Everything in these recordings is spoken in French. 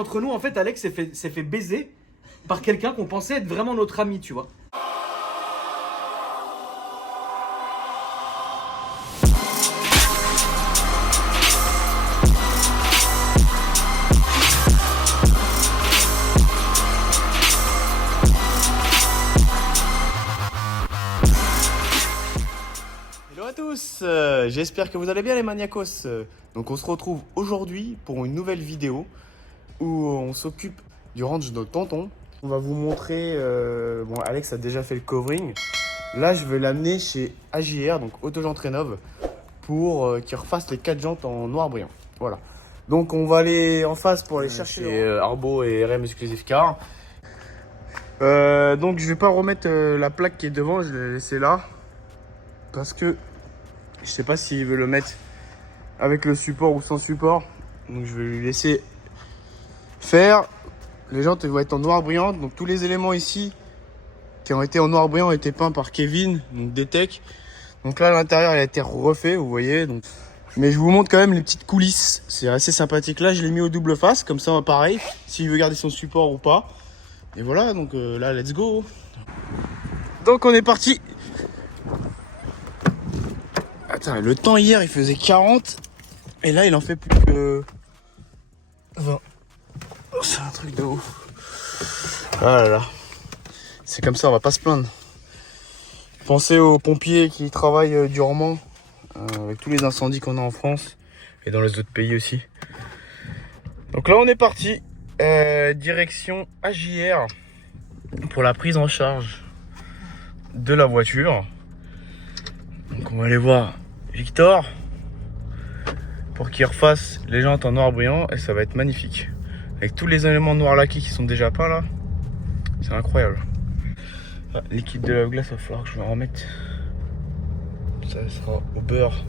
qu'entre nous, en fait, Alex s'est fait baiser par quelqu'un qu'on pensait être vraiment notre ami, tu vois. Hello à tous, j'espère que vous allez bien les maniacos. Donc on se retrouve aujourd'hui pour une nouvelle vidéo où on s'occupe du ranch de tonton. On va vous montrer, bon Alex a déjà fait le covering. Là je vais l'amener chez AJR, donc Autojantes Rénov, pour qu'il refasse les 4 jantes en noir brillant. Voilà. Donc on va aller en face pour aller chercher chez Arbo et RM Exclusive Car. Donc je vais pas remettre la plaque qui est devant, je l'ai laissée là. Parce que je sais pas s'il veut le mettre avec le support ou sans support. Donc je vais lui laisser faire. Les jantes vont être en noir brillant. Donc tous les éléments ici qui ont été en noir brillant ont été peints par Kevin, donc Detec. Donc là l'intérieur il a été refait, vous voyez. Donc... Mais je vous montre quand même les petites coulisses. C'est assez sympathique. Là je l'ai mis au double face, comme ça pareil, s'il veut garder son support ou pas. Et voilà, donc là let's go. Donc on est parti. Attends, le temps hier il faisait 40 et là il en fait plus que 20. Oh, c'est un truc de ouf. Ah là là. C'est comme ça, on va pas se plaindre. Pensez aux pompiers qui travaillent durement avec tous les incendies qu'on a en France et dans les autres pays aussi. Donc là on est parti. Direction AJR pour la prise en charge de la voiture. Donc on va aller voir Victor pour qu'il refasse les jantes en noir brillant et ça va être magnifique. Avec tous les éléments noirs laqués qui sont déjà peints là, c'est incroyable. Ah, liquide de lave-glace, il va falloir que je me remette. Ça sera au beurre.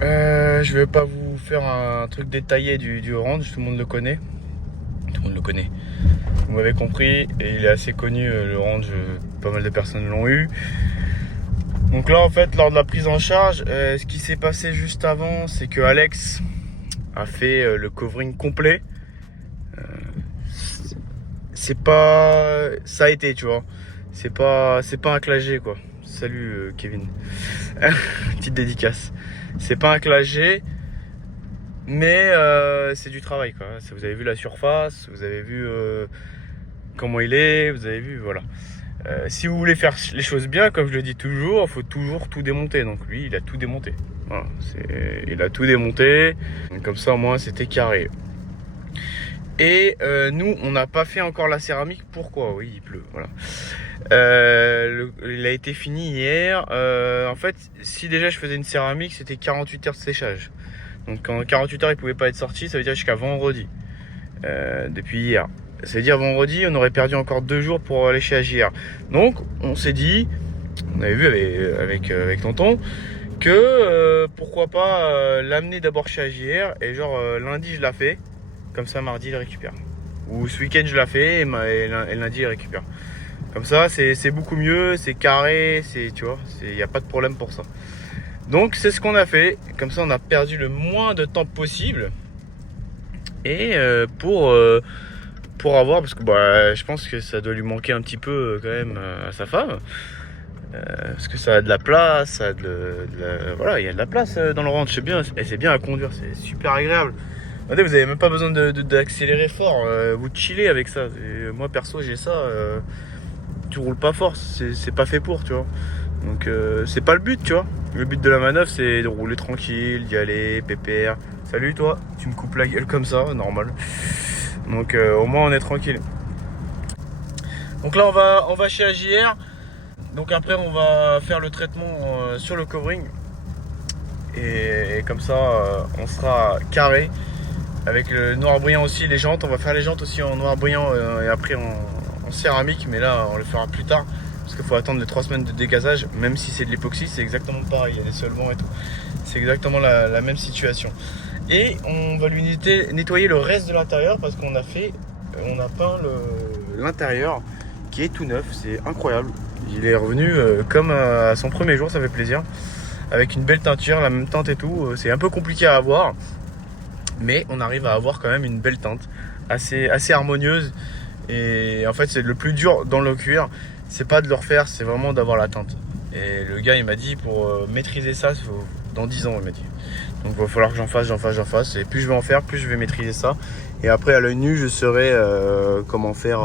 Je vais pas vous faire un truc détaillé du ranch, tout le monde le connaît. Tout le monde le connaît. Vous m'avez compris, et il est assez connu le ranch, pas mal de personnes l'ont eu. Donc là en fait lors de la prise en charge, ce qui s'est passé juste avant, c'est que Alex a fait le covering complet. C'est pas... ça a été, tu vois. C'est pas un clagé quoi. Salut Kevin. Petite dédicace. C'est pas un clagé, mais c'est du travail quoi. Vous avez vu la surface, vous avez vu comment il est, vous avez vu, voilà. Si vous voulez faire les choses bien, comme je le dis toujours, il faut toujours tout démonter. Donc lui, il a tout démonté. Voilà, il a tout démonté. Donc, comme ça, au moins, c'était carré. Et nous, on n'a pas fait encore la céramique. Pourquoi? Oui, il pleut. Voilà. Il a été fini hier. En fait, si déjà je faisais une céramique, c'était 48 heures de séchage. Donc en 48 heures, il ne pouvait pas être sorti. Ça veut dire jusqu'à vendredi. Depuis hier. Ça veut dire vendredi, on aurait perdu encore 2 jours pour aller chez AJR. Donc, on s'est dit, on avait vu avec tonton, que pourquoi pas l'amener d'abord chez AJR et genre lundi je la fais, comme ça mardi il récupère. Ou ce week-end je la fais et lundi il récupère. Comme ça, c'est beaucoup mieux, c'est carré, tu vois, il n'y a pas de problème pour ça. Donc, c'est ce qu'on a fait. Comme ça, on a perdu le moins de temps possible. Et pour avoir, parce que bah, je pense que ça doit lui manquer un petit peu quand même à sa femme, parce que ça a de la place, ça a voilà, il y a de la place dans le ranch, c'est bien, et c'est bien à conduire, c'est super agréable. Regardez, vous avez même pas besoin d'accélérer fort, vous chillez avec ça. Et moi perso j'ai ça, tu roules pas fort, c'est pas fait pour, tu vois. Donc c'est pas le but, tu vois. Le but de la manœuvre c'est de rouler tranquille, d'y aller, pépère. Salut toi, tu me coupes la gueule comme ça, normal. Donc au moins on est tranquille. Donc là on va chez AJR. Donc après on va faire le traitement sur le covering. Et comme ça on sera carré. Avec le noir brillant aussi, les jantes. On va faire les jantes aussi en noir brillant et après en céramique. Mais là on le fera plus tard. Parce qu'il faut attendre les 3 semaines de dégazage. Même si c'est de l'époxy, c'est exactement pareil. Il y a des solvants et tout. C'est exactement la même situation. Et on va lui nettoyer le reste de l'intérieur parce qu'on a peint l'intérieur qui est tout neuf, c'est incroyable. Il est revenu comme à son premier jour, ça fait plaisir. Avec une belle teinture, la même teinte et tout, c'est un peu compliqué à avoir. mais on arrive à avoir quand même une belle teinte, assez harmonieuse. Et en fait, c'est le plus dur dans le cuir, c'est pas de le refaire, c'est vraiment d'avoir la teinte. Et le gars, il m'a dit, pour maîtriser ça, dans 10 ans, il m'a dit. Donc il va falloir que j'en fasse. Et plus je vais en faire, plus je vais maîtriser ça. Et après, à l'œil nu, je saurai comment faire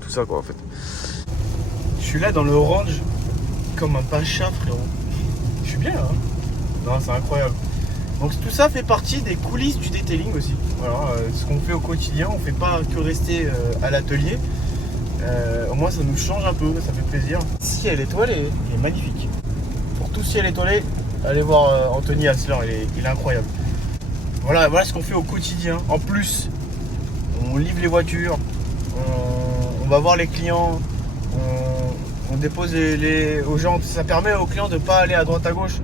tout ça, quoi, en fait. Je suis là dans le orange, comme un pacha, frérot. Je suis bien, là. Non, c'est incroyable. Donc tout ça fait partie des coulisses du detailing aussi. Voilà, ce qu'on fait au quotidien, on fait pas que rester à l'atelier. Au moins ça nous change un peu, ça fait plaisir. Ciel étoilé, il est magnifique. Pour tout ciel étoilé, allez voir Anthony Hassler, il est incroyable. Voilà ce qu'on fait au quotidien. En plus, on livre les voitures, on va voir les clients, on dépose aux gens. Ça permet aux clients de ne pas aller à droite à gauche.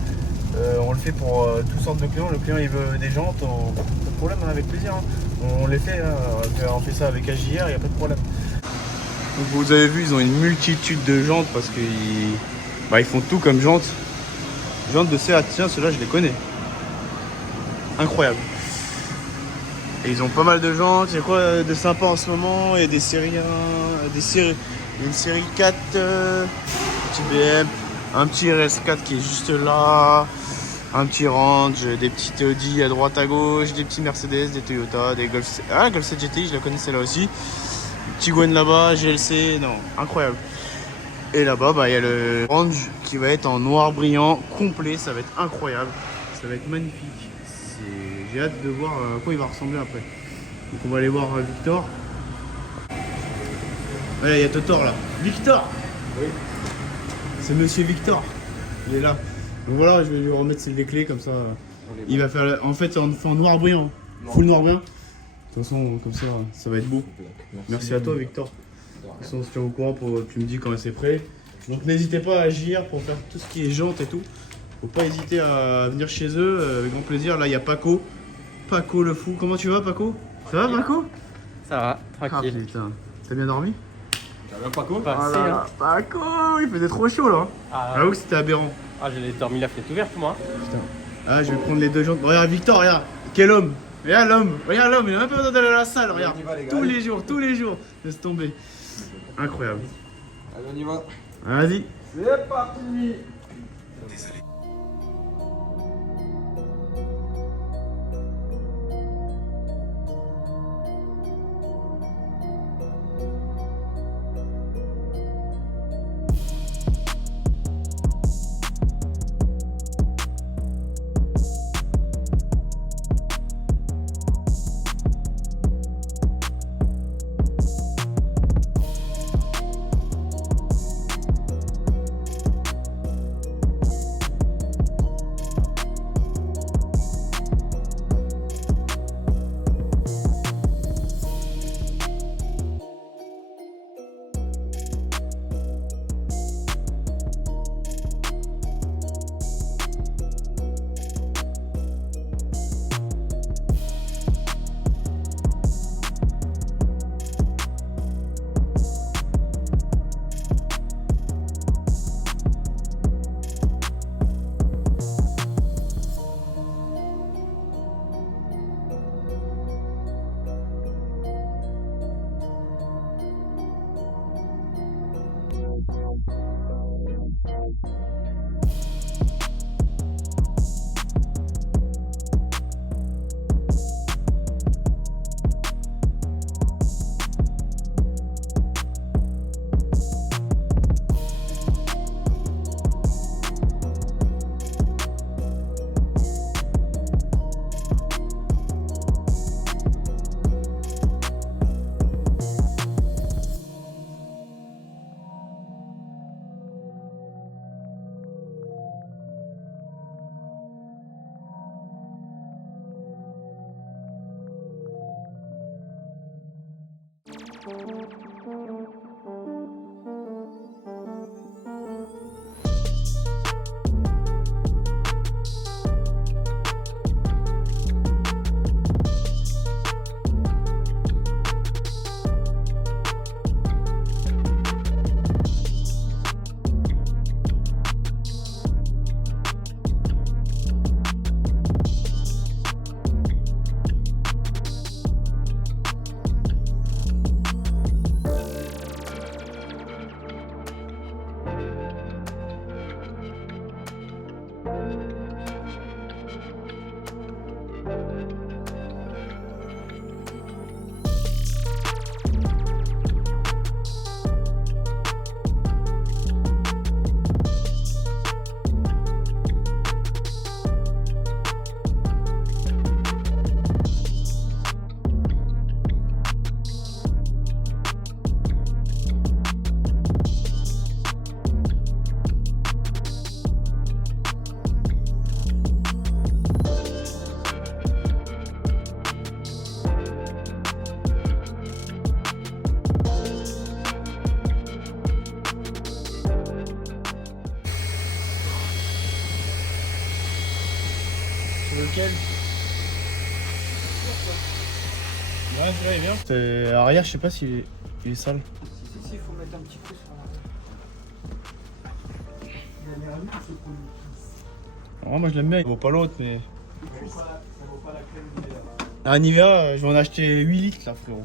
On le fait pour toutes sortes de clients. Le client il veut des jantes, pas de problème, hein, avec plaisir. Hein. On les fait, hein. On fait ça avec AJR, il n'y a pas de problème. Donc vous avez vu, ils ont une multitude de jantes parce qu'ils font tout comme jantes. Jantes de Seat, tiens, ceux-là je les connais. Incroyable. Et ils ont pas mal de jantes. Il y a quoi de sympa en ce moment? Il y a des séries 1, une série 4, petit BM, un petit RS4 qui est juste là, un petit Range, des petites Audi à droite à gauche, des petits Mercedes, des Toyota, des Golf 7. Ah, Golf 7 GTI, je la connaissais là aussi. Tiguan là-bas, GLC, non, incroyable. Et là-bas, il y a le Range qui va être en noir brillant, complet, ça va être incroyable. Ça va être magnifique. J'ai hâte de voir à quoi il va ressembler après. Donc on va aller voir Victor. Voilà, il y a Totor là. Victor! Oui. C'est monsieur Victor. Il est là. Donc voilà, je vais lui remettre les clés comme ça. Il va faire. En fait, on fait en noir brillant. Full noir brillant. De toute façon, comme ça va être beau. Merci à toi, Victor. De toute façon, on se tient au courant tu me dis quand c'est prêt. Donc n'hésitez pas à agir pour faire tout ce qui est jante et tout. Faut pas hésiter à venir chez eux avec grand plaisir. Là, il y a Paco. Paco le fou. Comment tu vas, Paco? Ça va, Paco? Ça va, tranquille. Ah putain. T'as bien dormi? Ça va, Paco? Voilà. Paco, il faisait trop chaud là. J'avoue que c'était aberrant. Ah, j'ai dormi la fenêtre ouverte, moi. Putain. Ah, je vais prendre les deux jantes. Regarde, Victor, regarde. Quel homme. Regarde l'homme. Regarde l'homme. Il a même pas besoin d'aller à la salle. Regarde. Tous les jours. Laisse tomber. Incroyable. Allez, on y va. Vas-y. C'est parti. lequel? Ouais, celui-là est bien. C'est arrière, je sais pas s'il il est sale. Si, il faut mettre un petit coup sur la. Alors, moi je l'aime bien, il vaut pas l'autre, mais. Ça vaut pas la crème. Ah, Nivea, je vais en acheter 8 litres là, frérot.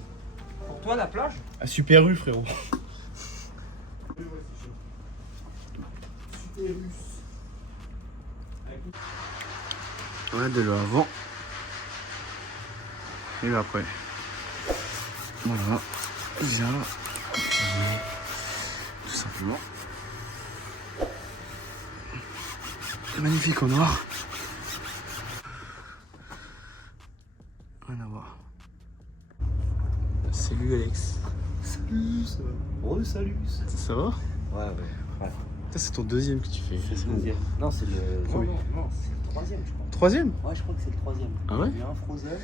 Pour toi, la plage? À Super U, frérot. Ouais, de l'eau avant. Et après. Voilà. Déjà. Tout simplement. Magnifique en noir. Rien à voir. Salut Alex. Salut, ça va. Oh, salut. Ça va? Ouais. Ça, c'est ton deuxième que tu fais. C'est le deuxième. Non, c'est le. Premier. Non, c'est le troisième, je crois. Troisième? Ouais, je crois que c'est le troisième. Ah ouais? Il y a un Frozen.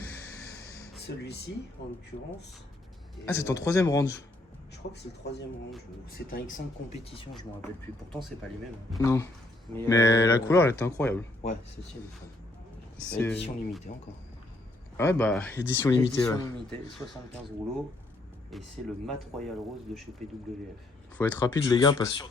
Celui-ci, en l'occurrence. Et, Ah, c'est ton troisième range? Je crois que c'est le troisième range. C'est un X5 compétition, je me rappelle plus. Pourtant, c'est pas les mêmes. Non. Mais la couleur, elle est incroyable. Ouais, celle-ci, elle est folle. C'est Édition limitée encore. Ouais, bah, édition limitée, Édition ouais. limitée, 75 rouleaux. Et c'est le Mat Royal Rose de chez PWF. Faut être rapide, les gars, parce que.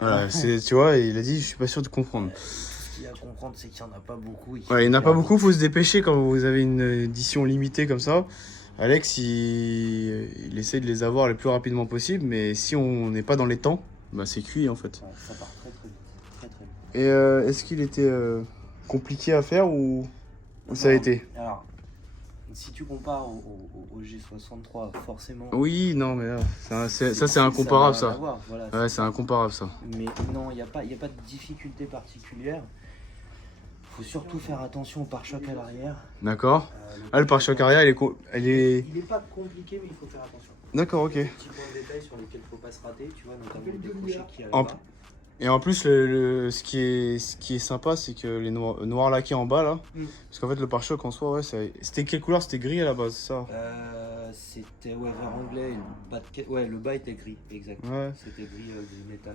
Voilà, c'est, tu vois, il a dit, je suis pas sûr de comprendre. Ce qu'il y a à comprendre, c'est qu'il n'y en a pas beaucoup. Ouais, il n'y en a pas beaucoup, faut se dépêcher quand vous avez une édition limitée comme ça. Alex, il essaie de les avoir le plus rapidement possible, mais si on n'est pas dans les temps, bah c'est cuit en fait. Ouais, ça part très vite. Très vite. Et est-ce qu'il était compliqué à faire ou ça a été? Alors, si tu compares au G63, forcément. Oui, non, mais là, c'est incomparable ça. Voilà, Ouais, c'est incomparable ça. Mais non, il n'y a pas de difficulté particulière. Faut surtout faire attention au pare-choc à l'arrière. D'accord. Ah, le pare-choc arrière, il est. Il n'est pas compliqué, mais il faut faire attention. D'accord, ok. Des petits points de détail sur lesquels il ne faut pas se rater, tu vois, notamment le décroché qui a En- là-bas. Et en plus, ce qui est sympa, c'est que les noirs laqués en bas là. Parce qu'en fait, le pare-choc en soi, ouais, c'était quelle couleur? C'était gris à la base, ça? C'était vert anglais, le bas était gris, exact. Ouais. C'était gris métal.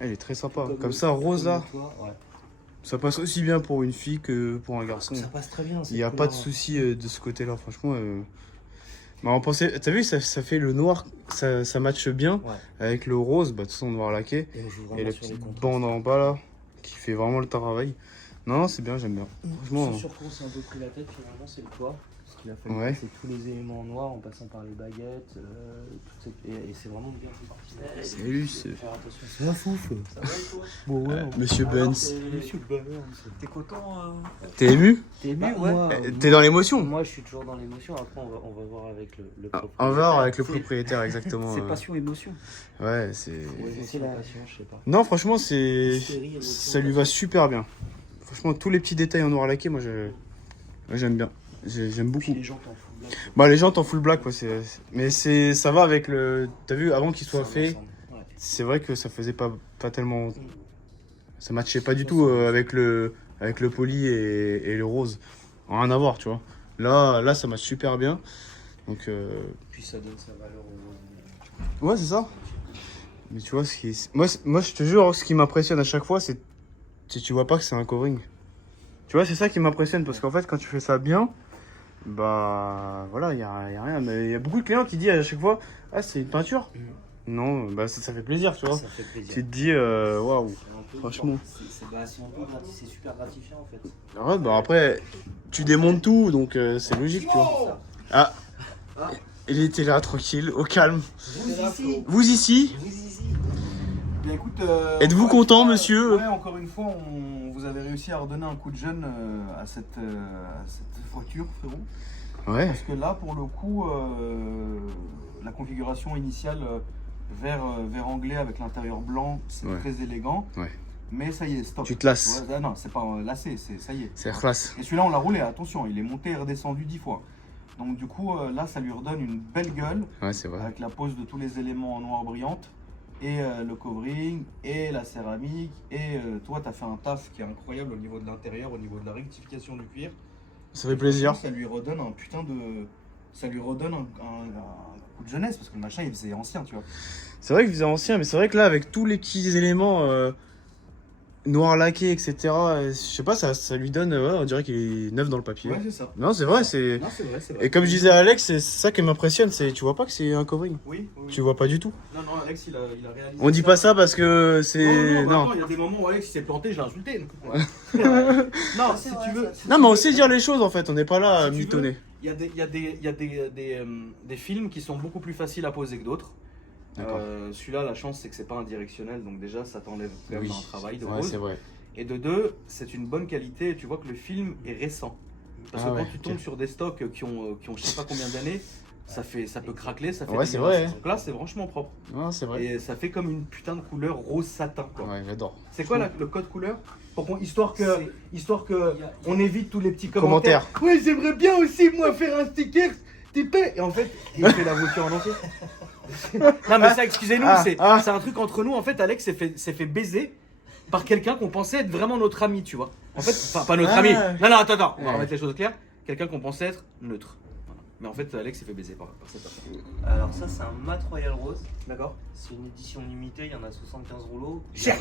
Elle est très sympa. Tout Comme le- ça, rose comme là, le toit, ouais. ça passe aussi bien pour une fille que pour un garçon. Ça passe très bien. Il n'y a pas de souci de ce côté-là, franchement. Bah, on pensait, t'as vu, ça fait le noir, ça matche bien Ouais. avec le rose, bah, de toute façon, noir laqué. Et on joue Et vraiment la sur les petite contrastes. bande en bas là, qui fait vraiment le travail. Non, c'est bien, j'aime bien. Franchement, Ce sur quoi on s'est un peu pris la tête finalement, c'est le toit. Parce qu'il a fallu Ouais. passer tous les éléments en noir en passant par les baguettes. Et c'est vraiment bien fait. Salut, c'est- Faire attention. C'est un souffle. Ça va et toi? Bon, ouais. Monsieur Benz. Monsieur Benz. T'es content? T'es ému? T'es ému? Moi, t'es dans l'émotion? Moi, je suis toujours dans l'émotion. Après, on va voir avec le propriétaire. On va voir avec le C'est- propriétaire, exactement. C'est passion-émotion. Ouais, c'est. Ouais, c'est la passion, je sais pas. Non, franchement, c'est. Série, émotion, Ça lui va super bien. Franchement, tous les petits détails en noir laqué, moi j'aime bien. J'aime Puis beaucoup. les gens t'en foutent là. Bah, les jantes en full black, quoi. Mais ça va avec le. T'as vu, avant qu'il soit Ça fait, ressemble. Ouais. c'est vrai que ça faisait pas tellement. Ça matchait pas du tout avec le poli et le rose. Rien à voir, tu vois. Là, ça match super bien. Donc. Puis ça donne sa valeur au. Ouais, c'est ça. Mais tu vois, moi, je te jure, ce qui m'impressionne à chaque fois, c'est tu vois pas que c'est un covering. Tu vois, c'est ça qui m'impressionne parce qu'en fait, quand tu fais ça bien, bah voilà, il y a rien. Mais il y a beaucoup de clients qui disent à chaque fois, ah, c'est une peinture. Non, bah ça fait plaisir, tu vois. Ça fait plaisir. Tu te dis, waouh. C'est un peu- franchement. C'est super gratifiant en fait. Ouais, bah après, tu démontes tout, donc c'est logique, tu vois. Ah, il était là, tranquille, au calme. Vous ici Bien écoute, Êtes-vous encore une content, fois, monsieur? Ouais, encore une fois, vous avez réussi à redonner un coup de jeune à cette voiture, frérot. Ouais. Parce que là, pour le coup, la configuration initiale vert anglais avec l'intérieur blanc, c'est Ouais. très élégant. Ouais. Mais ça y est, stop. Tu te lasses. Ouais, non, c'est pas lassé, ça y est. C'est classe. Et celui-là, on l'a roulé, attention, il est monté et redescendu 10 fois. Donc du coup, là, ça lui redonne une belle gueule Ouais, c'est vrai. avec la pose de tous les éléments en noir brillante et le covering et la céramique. Et toi, tu as fait un taf qui est incroyable au niveau de l'intérieur, au niveau de la rectification du cuir. Ça fait plaisir. Ça lui redonne un putain de... Ça lui redonne un coup de jeunesse parce que le machin, il faisait ancien, tu vois. C'est vrai qu'il faisait ancien, mais c'est vrai que là, avec tous les petits éléments, noir laqué, etc. Je sais pas, ça lui donne, ouais, on dirait qu'il est neuf dans le papier. Ouais, c'est ça. Non, c'est vrai, c'est... Non, c'est vrai, c'est vrai. Et comme je disais à Alex, c'est ça qui m'impressionne, c'est tu vois pas que c'est un covering. Oui, oui. Tu vois pas du tout. Non, non, Alex, il a réalisé. On dit pas ça parce que c'est... Non, Non. il y a des moments où Alex il s'est planté, je l'ai insulté. donc. Non, si tu veux. Non, mais on sait dire les choses en fait, on n'est pas là à Si tu veux, mitonner. Il y a des films qui sont beaucoup plus faciles à poser que d'autres. D'accord. Celui-là, la chance, c'est que c'est pas un directionnel, donc déjà, ça t'enlève quand même un travail de ouais, pause. c'est vrai. Et de deux, c'est une bonne qualité. Tu vois que le film est récent. Parce que Ah quand ouais, tu tombes ok. sur des stocks qui ont je sais pas combien d'années, ça peut craqueler, ça fait Ouais, c'est dégueulasse. vrai. Donc là, c'est franchement propre. Non, c'est vrai. Et ça fait comme une putain de couleur rose satin, quoi. Ouais, j'adore. C'est quoi le code couleur histoire que on évite tous les petits commentaires. Commentaires. Ouais, j'aimerais bien aussi moi faire un sticker type. Et en fait, il fait la voiture en entier. Non mais ça, excusez-nous, c'est un truc entre nous. En fait, Alex s'est fait baiser par quelqu'un qu'on pensait être vraiment notre ami, tu vois. En fait, enfin pas notre ami. Non, attends, on va remettre les choses au clair. Quelqu'un qu'on pensait être neutre. Voilà. Mais en fait, Alex s'est fait baiser par cette personne. Alors ça c'est un Mat Royal Rose. D'accord. C'est une édition limitée, il y en a 75 rouleaux. Cher.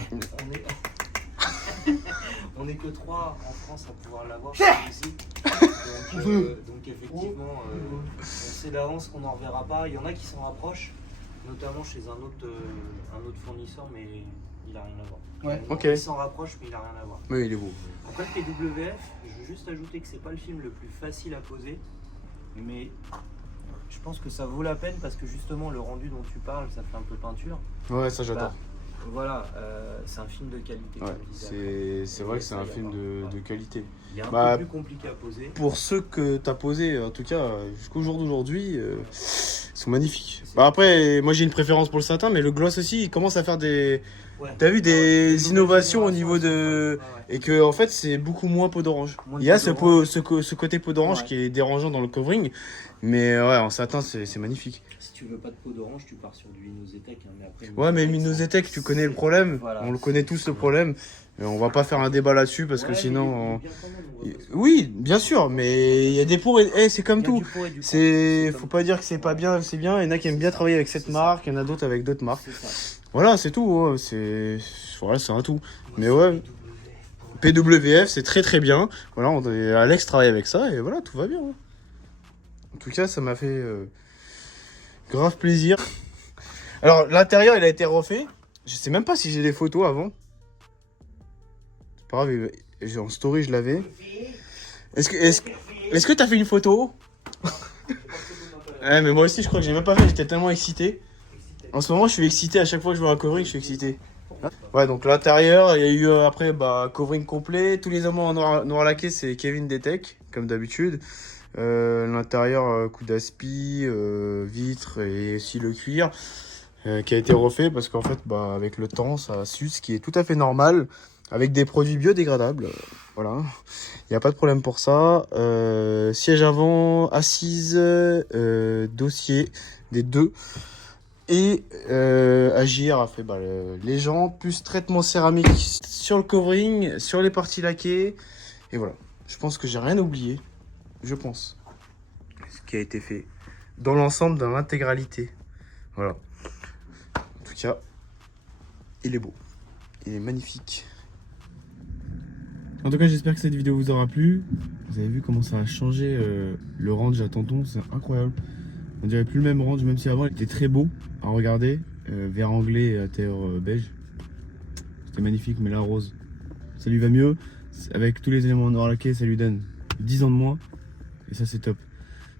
On est que 3 en France à pouvoir l'avoir Cher. ici. Donc effectivement, on sait d'avance qu'on n'en reverra pas. Il y en a qui s'en rapprochent, notamment chez un autre fournisseur, mais il a rien à voir. Ouais. Ok. Il s'en rapproche, mais il a rien à voir. Oui, il est beau. Après le PWF, je veux juste ajouter que c'est pas le film le plus facile à poser, mais je pense que ça vaut la peine parce que justement le rendu dont tu parles, ça fait un peu peinture. Ouais, ça j'adore. Bah, voilà, c'est un film de qualité. Ouais, comme je disais. c'est vrai que c'est un film de qualité. Il est un Bah, peu plus compliqué à poser. Pour ceux que t'as posés, en tout cas, jusqu'au jour d'aujourd'hui, ils sont magnifiques. Bah après, moi j'ai une préférence pour le satin, mais le gloss aussi, il commence à faire des... Ouais. T'as vu des innovations au niveau générations, de... ouais, ouais. Et que en fait c'est beaucoup moins peau d'orange. Moins de Il y a peau ce côté peau d'orange Ouais. qui est dérangeant dans le covering, mais ouais, en satin c'est magnifique. Si tu veux pas de peau d'orange, tu pars sur du Inozetec. Hein, mais après, Ouais, mais Minozetec, tu connais le problème, Voilà, on le connaît tous le problème, mais on va pas faire un débat là-dessus parce que Ouais, sinon... mais bien quand même, on va pas se- Oui, bien sûr, mais il y a des pour et c'est comme Il y a tout. du pour et du contre. C'est, comme faut pas dire que c'est pas bien, c'est bien. Il y en a qui aiment bien travailler avec cette C'est marque, il y en a d'autres avec d'autres marques. C'est ça. Voilà, c'est tout. Ouais. C'est, voilà, c'est un tout. Mais Moi, ouais, c'est PWF, c'est très très bien. Voilà, Alex travaille avec ça et voilà, tout va bien. Ouais. En tout cas, ça m'a fait grave plaisir. Alors, l'intérieur, il a été refait. Je sais même pas si j'ai des photos avant. C'est pas grave, en story, je l'avais. Est-ce que t'as fait une photo? Ouais, mais moi aussi, je crois que j'ai même pas fait, j'étais tellement excité. En ce moment, je suis excité, à chaque fois que je vois un covering, je suis excité. Ouais, donc l'intérieur, il y a eu après, covering complet. Tous les éléments en noir laqué, c'est Kevin Detech, comme d'habitude. L'intérieur, coup d'aspi, vitre et aussi le cuir, qui a été refait parce qu'en fait, avec le temps, ça s'use, ce qui est tout à fait normal, avec des produits biodégradables. Voilà, il n'y a pas de problème pour ça. Siège avant, assise, dossier, des deux. Et Agir a fait les gens, plus traitement céramique sur le covering, sur les parties laquées. Et voilà, je pense que j'ai rien oublié. Je pense. Ce qui a été fait dans l'ensemble, dans l'intégralité. Voilà. En tout cas, il est beau. Il est magnifique. En tout cas, j'espère que cette vidéo vous aura plu. Vous avez vu comment ça a changé le range à Tonton, c'est incroyable. On dirait plus le même range, même si avant il était très beau à regarder. Vert anglais et intérieur beige. C'était magnifique, mais là rose, ça lui va mieux. Avec tous les éléments noir laqués, ça lui donne 10 ans de moins. Et ça, c'est top.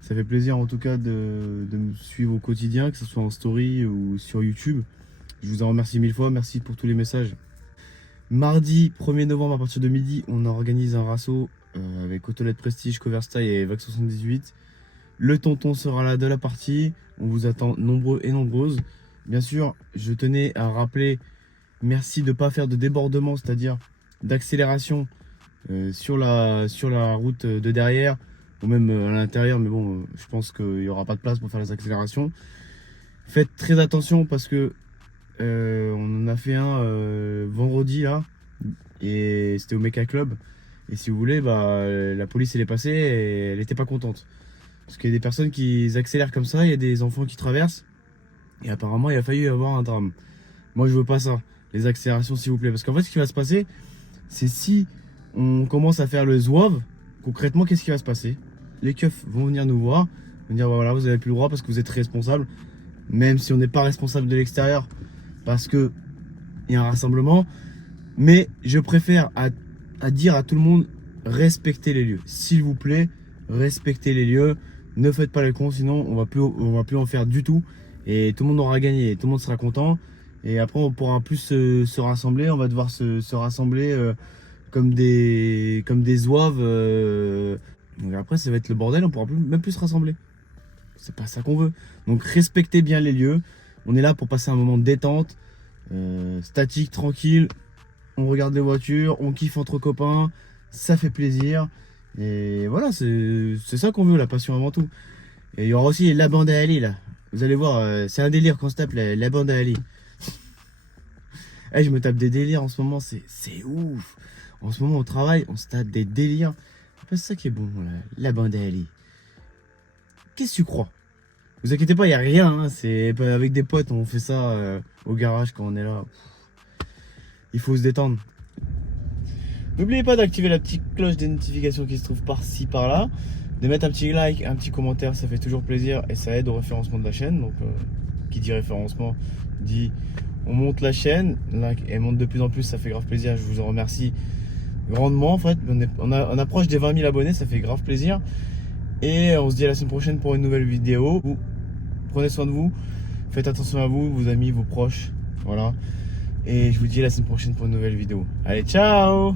Ça fait plaisir en tout cas de me suivre au quotidien, que ce soit en story ou sur YouTube. Je vous en remercie 1000 fois. Merci pour tous les messages. Mardi 1er novembre à partir de midi, on organise un rasso avec Autolette Prestige, Coverstyle et Vax 78. Le tonton sera là de la partie. On vous attend nombreux et nombreuses. Bien sûr, je tenais à rappeler, merci de ne pas faire de débordement, c'est-à-dire d'accélération sur la route de derrière ou même à l'intérieur. Mais bon, je pense qu'il n'y aura pas de place pour faire les accélérations. Faites très attention parce que on en a fait un vendredi là et c'était au Mecha Club. Et si vous voulez, la police elle est passée et elle n'était pas contente. Parce qu'il y a des personnes qui accélèrent comme ça, il y a des enfants qui traversent. Et apparemment, il a failli y avoir un drame. Moi, je veux pas ça. Les accélérations, s'il vous plaît. Parce qu'en fait, ce qui va se passer, c'est si on commence à faire le zouave, concrètement, qu'est-ce qui va se passer? Les keufs vont venir nous voir, vont dire voilà, vous avez plus le droit parce que vous êtes responsable, même si on n'est pas responsable de l'extérieur, parce que il y a un rassemblement. Mais je préfère à dire à tout le monde, respectez les lieux. S'il vous plaît, respectez les lieux. Ne faites pas les cons, sinon on va plus en faire du tout. Et tout le monde aura gagné, tout le monde sera content. Et après on pourra plus se rassembler, on va devoir se rassembler comme des zouaves. Donc après ça va être le bordel, on pourra même plus se rassembler. C'est pas ça qu'on veut. Donc respectez bien les lieux. On est là pour passer un moment de détente, statique, tranquille. On regarde les voitures, on kiffe entre copains, ça fait plaisir. Et voilà, c'est ça qu'on veut, la passion avant tout. Et il y aura aussi la bande à Ali là. Vous allez voir, c'est un délire qu'on se tape la bande à Ali. Hey, je me tape des délires en ce moment, c'est ouf. En ce moment au travail, on se tape des délires. C'est ça qui est bon, la bande à Ali. Qu'est-ce que tu crois? Vous inquiétez pas, il n'y a rien, hein, c'est avec des potes, on fait ça au garage quand on est là. Il faut se détendre. N'oubliez pas d'activer la petite cloche des notifications qui se trouve par-ci, par-là. De mettre un petit like, un petit commentaire, ça fait toujours plaisir et ça aide au référencement de la chaîne. Donc, qui dit référencement, dit on monte la chaîne. Like, elle monte de plus en plus, ça fait grave plaisir. Je vous en remercie grandement. En fait, on approche des 20 000 abonnés, ça fait grave plaisir. Et on se dit à la semaine prochaine pour une nouvelle vidéo. Prenez soin de vous, faites attention à vous, vos amis, vos proches. Voilà. Et je vous dis à la semaine prochaine pour une nouvelle vidéo. Allez, ciao!